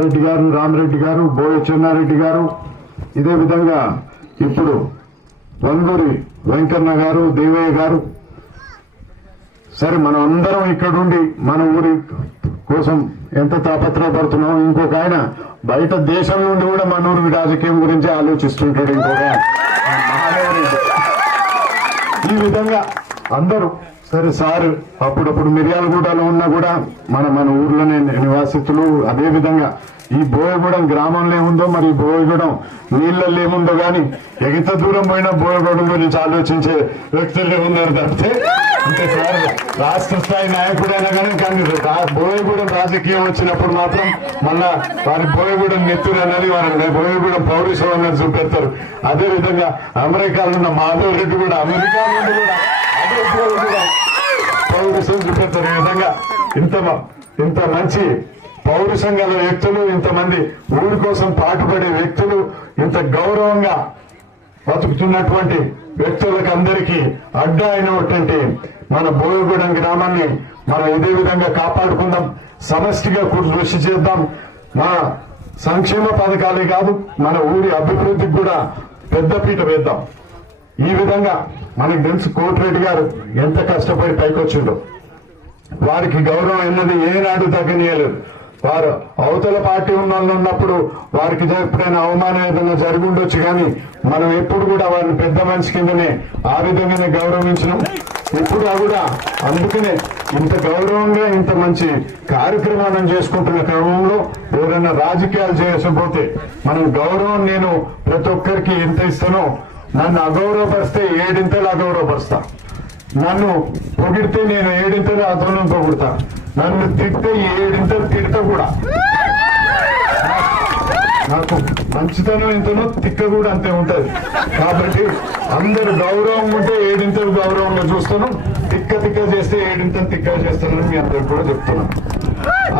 రెడ్డి గారు రామరెడ్డి గారు బోయ చెన్నారెడ్డి గారు. ఇదే విధంగా ఇప్పుడు వంగూరి వెంకన్న గారు దేవయ్య గారు. సరే మనం అందరం ఇక్కడుండి మన ఊరి కోసం ఎంత తాపత్రయపడుతున్నాం ఇంకొక ఆయన బయట దేశం నుండి కూడా మన ఊరి రాజకీయం గురించి ఆలోచిస్తుంటాడు ఇంకొక ఈ విధంగా అందరూ సరే సార్ అప్పుడప్పుడు మిర్యాలగూడలో ఉన్నా కూడా మన మన ఊర్లోనే నివాసితులు అదే విధంగా ఈ బోయగూడెం గ్రామంలో ఏముందో మరి ఈ బోయగూడెం నీళ్ళల్లో ఏముందో గాని ఎంత దూరం పోయినా బోయగూడెం గురించి ఆలోచించే వ్యక్తులు ఉన్నారు తప్పితే అంటే సార్ రాష్ట్ర స్థాయి నాయకుడైనా కానీ కానీ రా- బోయగూడెం రాజకీయం వచ్చినప్పుడు మాత్రం మళ్ళా వారి బోయగూడెం నెత్తురు అనేది వారి బోయగూడెం పౌరుషం అనేది చూపెడతారు. అదే విధంగా అమెరికాలో ఉన్న మాధవ్ రెడ్డి కూడా అమెరికా నుండి కూడా అదే బోయగూడెం పౌరుషం చూపెడతారు ఈ విధంగా. ఇంత ఇంత మంచి పౌరుషం గల వ్యక్తులు ఇంతమంది ఊరి కోసం పాటుపడే వ్యక్తులు ఇంత గౌరవంగా బతుకుతున్నటువంటి వ్యక్తులకు అందరికీ అడ్డా అయినటువంటి మన బోయగూడెం గ్రామాన్ని మనం ఇదే విధంగా కాపాడుకుందాం. సమష్టిగా కృషి చేద్దాం. మన సంక్షేమ పథకాలే కాదు మన ఊరి అభివృద్ధికి కూడా పెద్దపీట వేద్దాం. ఈ విధంగా మనకు తెలుసు కోటిరెడ్డి గారు ఎంత కష్టపడి పైకొచ్చిండో. వారికి గౌరవం అన్నది ఏనాడు తగ్గనీయలేదు. వారు అవతల పార్టీ ఉన్న వాళ్ళు ఉన్నప్పుడు వారికి ఎప్పుడైనా అవమానం ఏదైనా జరుగుండొచ్చు కానీ మనం ఎప్పుడు కూడా వారిని పెద్ద మనిషి కిందనే ఆ విధంగానే గౌరవించినాం. ఇప్పుడు కూడా అందుకనే ఇంత గౌరవంగా ఇంత మంచి కార్యక్రమాలను చేసుకుంటున్న క్రమంలో ఎవరైనా రాజకీయాలు చేయకపోతే మనం గౌరవం నేను ప్రతి ఒక్కరికి ఎంత ఇస్తానో నన్ను అగౌరవపరిస్తే ఏడింతలు అగౌరవపరుస్తా. నన్ను పొగిడితే నేను ఏడింతలు అదనం పొగుడతా. నన్ను తిడితే ఏడింతలు తిడతా కూడా. నాకు మంచితనం ఎంతనో తిక్క కూడా అంతే ఉంటది. కాబట్టి అందరు గౌరవం ఉంటే ఏడింతలు గౌరవంలో చూస్తాను. తిక్క తిక్క చేస్తే ఏడింతలు తిక్క చేస్తానని మీ అందరికి కూడా చెప్తున్నాను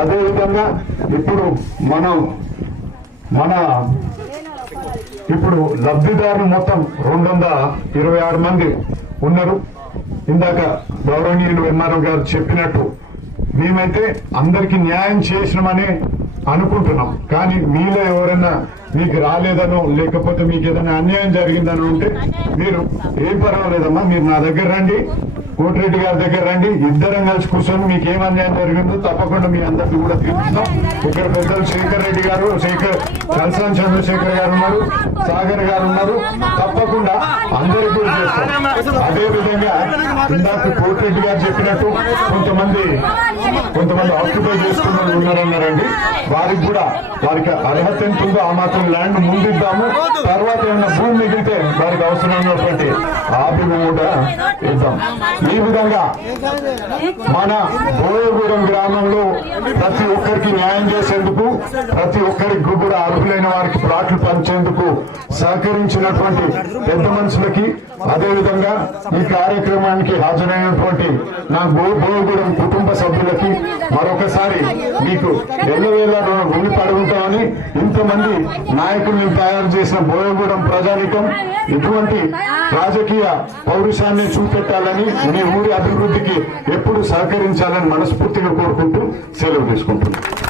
అదేవిధంగా ఇప్పుడు మనం మన ఇప్పుడు లబ్ధిదారులు మొత్తం రెండు వందల ఇరవై ఆరు మంది ఉన్నారు. ఇందాక గౌరవనీయులు ఎంఆర్ఓ గారు చెప్పినట్టు మేమైతే అందరికి న్యాయం చేసినామని అనుకుంటున్నాం. కానీ మీలో ఎవరైనా మీకు రాలేదనో లేకపోతే మీకు ఏదైనా అన్యాయం జరిగిందనో ఉంటే మీరు ఏం పర్వాలేదమ్మా మీరు నా దగ్గర రండి. కోటిరెడ్డి గారి దగ్గర రండి. ఇద్దరం కలిసి కూర్చొని మీకు ఏం అన్యాయం జరిగిందో తప్పకుండా మీ అందరికీ కూడా తీర్చుతాం ఇక్కడ పెద్దలు శేఖర్ రెడ్డి గారు శేఖర్ కల్సాన్ చంద్రశేఖర్ గారు ఉన్నారు సాగర్ గారు ఉన్నారు. తప్పకుండా అందరికీ అదేవిధంగా అదే విధంగా ఇందాక కోటిరెడ్డి గారు చెప్పినట్టు కొంతమంది కొంతమంది ఆక్యుపై చేసుకున్న ఉన్నారన్నారండి వారికి కూడా వారికి అర్హత ఎంత ఉందో ఆ మాత్రం ల్యాండ్ ముందిద్దాము తర్వాత ఏమైనా భూమి మిగిలితే వారికి అవసరమైనటువంటి ఆపిని కూడా ఇద్దాం ఈ విధంగా మన బోయగూడెం గ్రామంలో ప్రతి ఒక్కరికి న్యాయం చేసేందుకు ప్రతి ఒక్కరికి కూడా అర్హులైన వారికి ప్లాట్లు పంచేందుకు సహకరించినటువంటి పెద్ద మనుషులకి అదేవిధంగా ఈ కార్యక్రమానికి హాజరైనటువంటి నా బో కుటుంబ సభ్యులకి మరొకసారి మీకు ఎల్లవేళ రుణి పడుకుంటామని ఇంతమంది నాయకుల్ని తయారు చేసిన బోయగూడెం ప్రజానికం ఇటువంటి రాజకీయ పౌరుషాన్ని చూపెట్టాలని మీ ఊరి అభివృద్ధికి ఎప్పుడు సహకరించాలని మనస్ఫూర్తిగా కోరుకుంటూ సెలవు తీసుకుంటున్నాను.